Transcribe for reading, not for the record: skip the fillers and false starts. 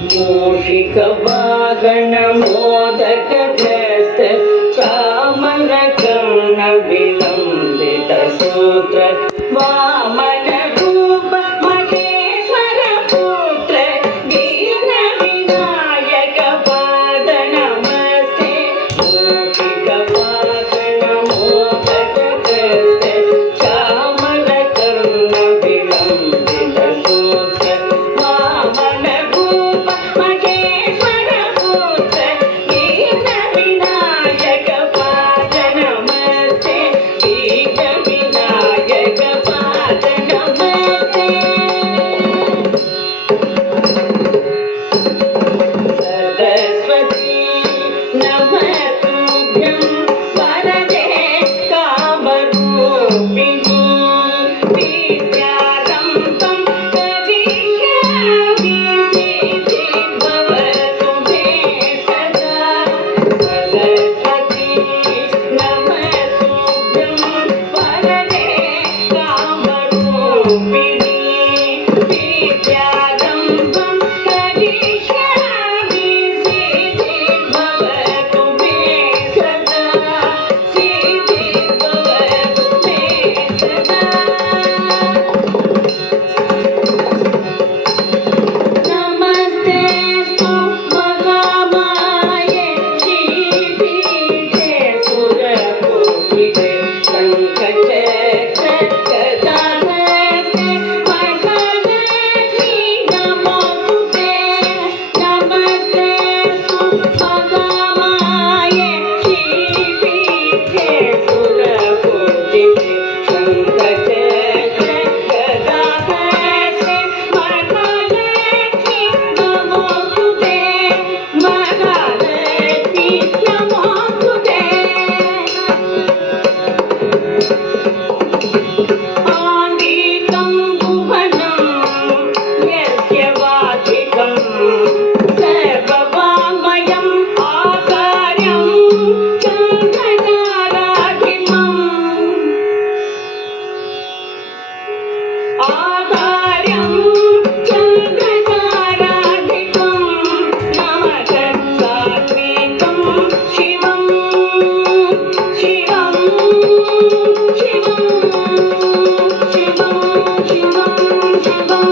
मूषिक वाहन मोदक ग्रस्त चामर कर्ण विलंबित सूत्र वामन रूप महेश्वर पुत्र दीन विनायक पाद नमस्ते मूषिक वाहन मोदक ग्रस्त चामर कर्ण विलंबित सूत्र वामन रूप महेश्वर पुत्र दीन विनायक पाद नमस्ते दीन विनायक पाद नमस्ते सरस्वती नमस्तुभ्यं वरदे कामरूपिणी विद्यारम्भं करिष्यामि सिद्धिर्भवतु मे सदा सरस्वती नमस्तुभ्यं वरदे कामरूपिणी विद्यारम्भं करिष्यामि सिद्धिर्भवतु मे सदा सिद्धिर्भवतु मे सदा नमस्तेस्तु महामाये श्रीपीठे सुरपूजिते शङ्खचक्र गदाधरे महालक्ष्मी नमोस्तुते नमस्तेस्तु महामाये श्रीपीठे सुरपूजिते शङ्खचक्र गदाधरे महालक्ष्मी नमोस्तुते महालक्ष्मी नमोस्तुते आङ्गिकं भुवनं यस्य वाचिकं सर्ववाङ्मयम् आकार्यं चन्द्रताराढ्यमम् आकार्यं चन्द्रताराढ्यं नमः सात्विकं शिवं शिवं शिवं शिवं शिवं शिवं